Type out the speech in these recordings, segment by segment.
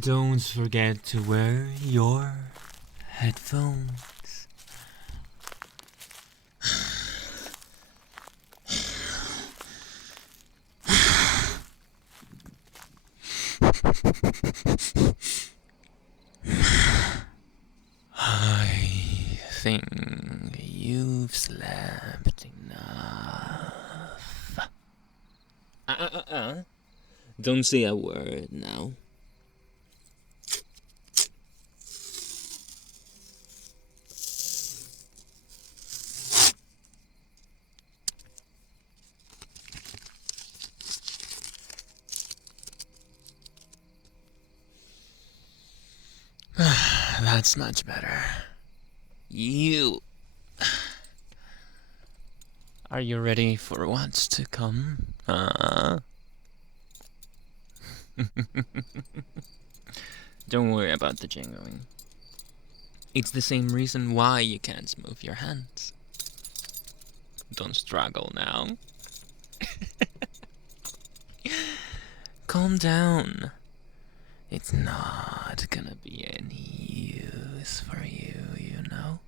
Don't forget to wear your headphones. I think you've slept enough. Don't say a word now. That's much better. Are you ready for what's to come? Don't worry about the jingling. It's the same reason why you can't move your hands. Don't struggle now. Calm down. It's not gonna be any use for you, you know?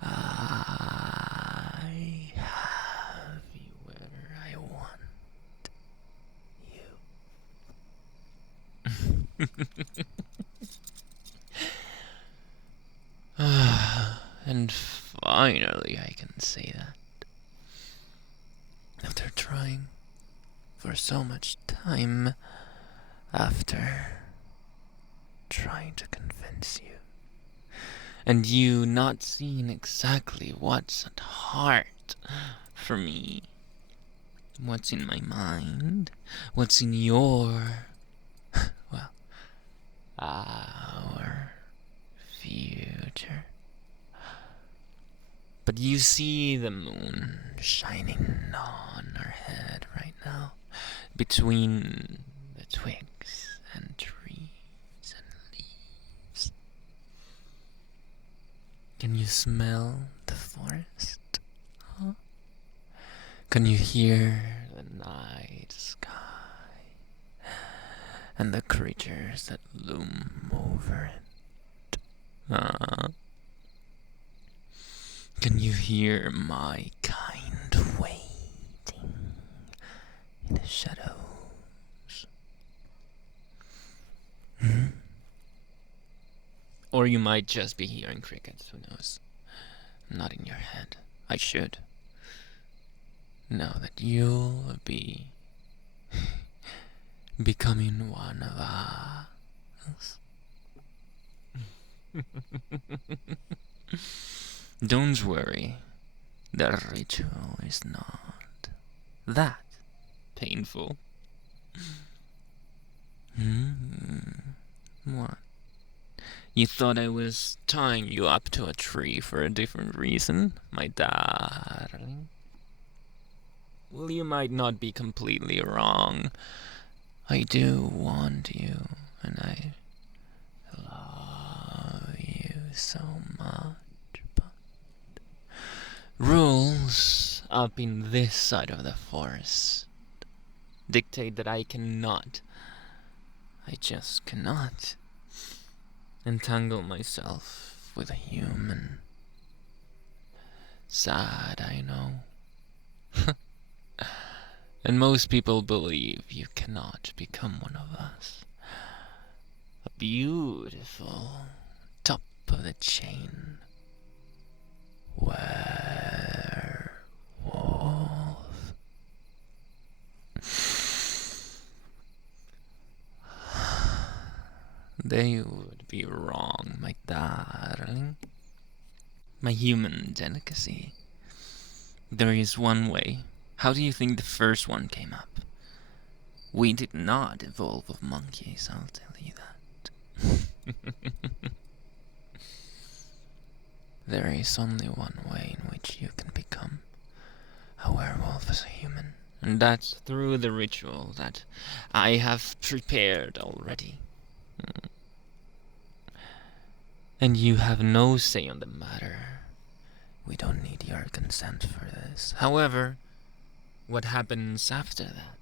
I have you where I want you. And finally I can say that. After trying for so much time, after trying to convince you, and you not seeing exactly what's at heart for me, what's in my mind, what's in your, well, our future. But you see the moon shining on our head right now, between the twigs and trees and leaves. Can you smell the forest? Huh? Can you hear the night sky and the creatures that loom over it? Can you hear my kind waiting in the shadows? Or you might just be hearing crickets, who knows? Not in your head. I should know that you'll be becoming one of us. Don't worry, the ritual is not that painful. What? You thought I was tying you up to a tree for a different reason, my darling? Well, you might not be completely wrong. I do want you, and I love you so much. Rules up in this side of the forest dictate that I just cannot entangle myself with a human. Sad, I know. And most people believe you cannot become one of us. A beautiful, top of the chain werewolf. They would be wrong, my darling. My human delicacy. There is one way. How do you think the first one came up? We did not evolve of monkeys, I'll tell you that. There is only one way in which you can become a werewolf as a human, and that's through the ritual that I have prepared already. And you have no say on the matter. We don't need your consent for this. However, what happens after that?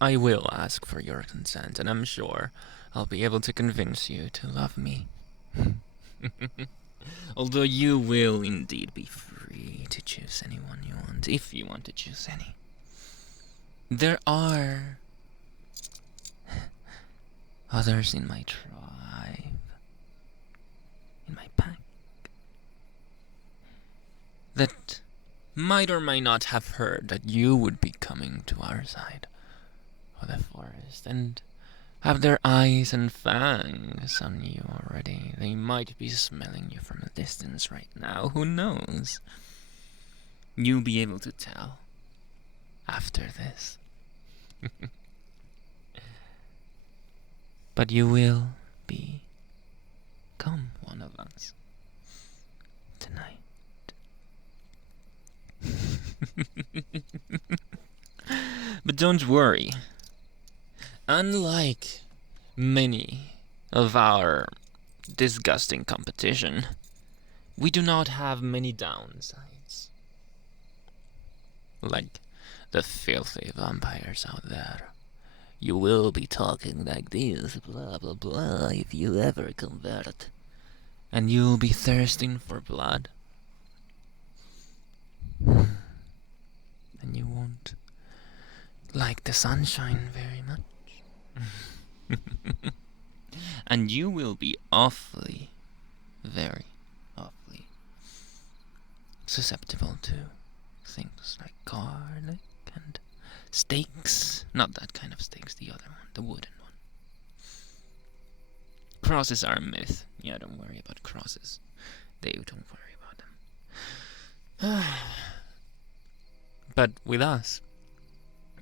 I will ask for your consent, and I'm sure I'll be able to convince you to love me. Although you will indeed be free to choose anyone you want, if you want to choose any. There are others in my tribe, in my pack, that might or might not have heard that you would be coming to our side of the forest, and have their eyes and fangs on you already. They might be smelling you from a distance right now, who knows? You'll be able to tell after this. But you will become one of us tonight. But don't worry. Unlike many of our disgusting competition, we do not have many downsides. Like the filthy vampires out there. You will be talking like this, blah blah blah, if you ever convert. And you'll be thirsting for blood. And you won't like the sunshine very much. And you will be awfully, very awfully susceptible to things like garlic and steaks. Not that kind of steaks, the other one, the wooden one. Crosses are a myth. Yeah, don't worry about crosses. Don't worry about them. But with us,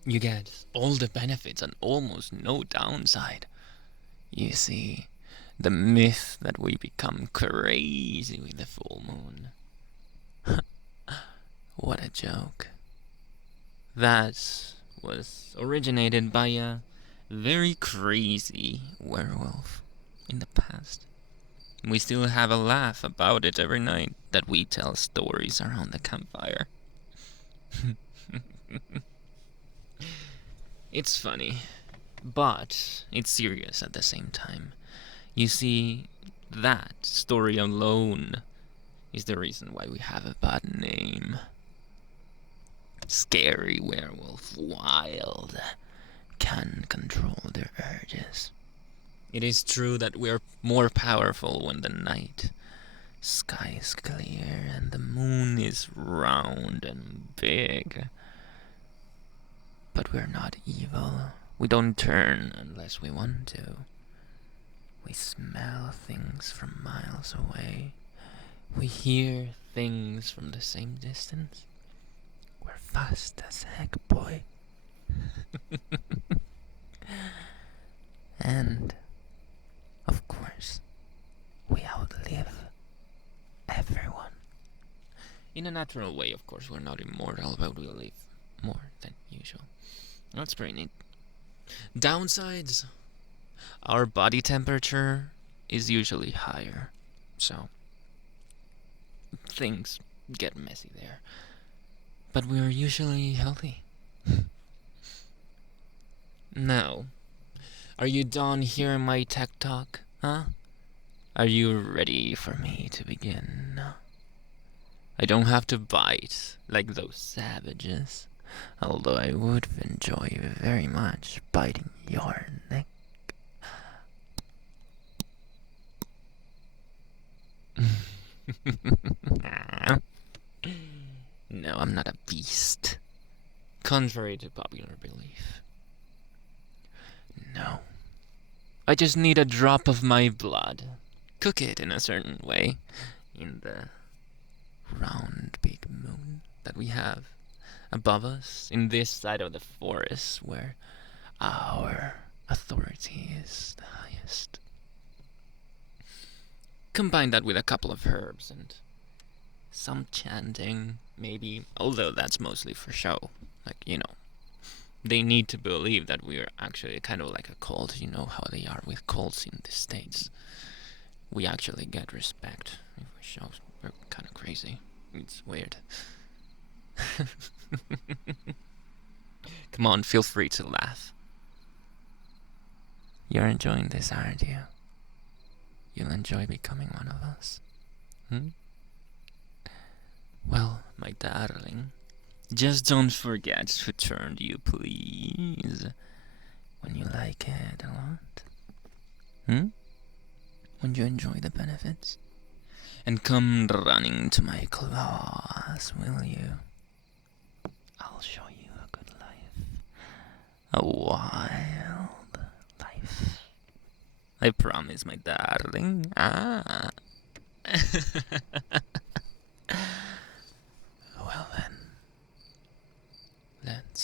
you get all the benefits and almost no downside. You see, the myth that we become crazy with the full moon. What a joke. That was originated by a very crazy werewolf in the past. We still have a laugh about it every night that we tell stories around the campfire. It's funny, but it's serious at the same time. You see, that story alone is the reason why we have a bad name. Scary werewolf, wild, can control their urges. It is true that we're more powerful when the night sky is clear and the moon is round and big. But we're not evil. We don't turn unless we want to. We smell things from miles away. We hear things from the same distance. We're fast as heck, boy. And, of course, we outlive everyone. In a natural way, of course, we're not immortal, but we live more than usual. That's pretty neat. Downsides, our body temperature is usually higher, so things get messy there. But we're usually healthy. Now, are you done hearing my tech talk, huh? Are you ready for me to begin? I don't have to bite like those savages, although I would enjoy very much biting your neck. No, I'm not a beast, contrary to popular belief. No. I just need a drop of my blood. Cook it in a certain way in the round big moon that we have above us in this side of the forest where our authority is the highest. Combine that with a couple of herbs and some chanting, maybe, although that's mostly for show. Like, they need to believe that we're actually kind of like a cult. You know how they are with cults in the States. We actually get respect if we show we're kind of crazy. It's weird. Come on, feel free to laugh. You're enjoying this, aren't you? You'll enjoy becoming one of us. Hmm? Well, my darling, just don't forget to turn to you, please, when you like it a lot. Hmm? When you enjoy the benefits. And come running to my claws, will you? I'll show you a good life. A wild life. I promise, my darling. Ah. Well then, let's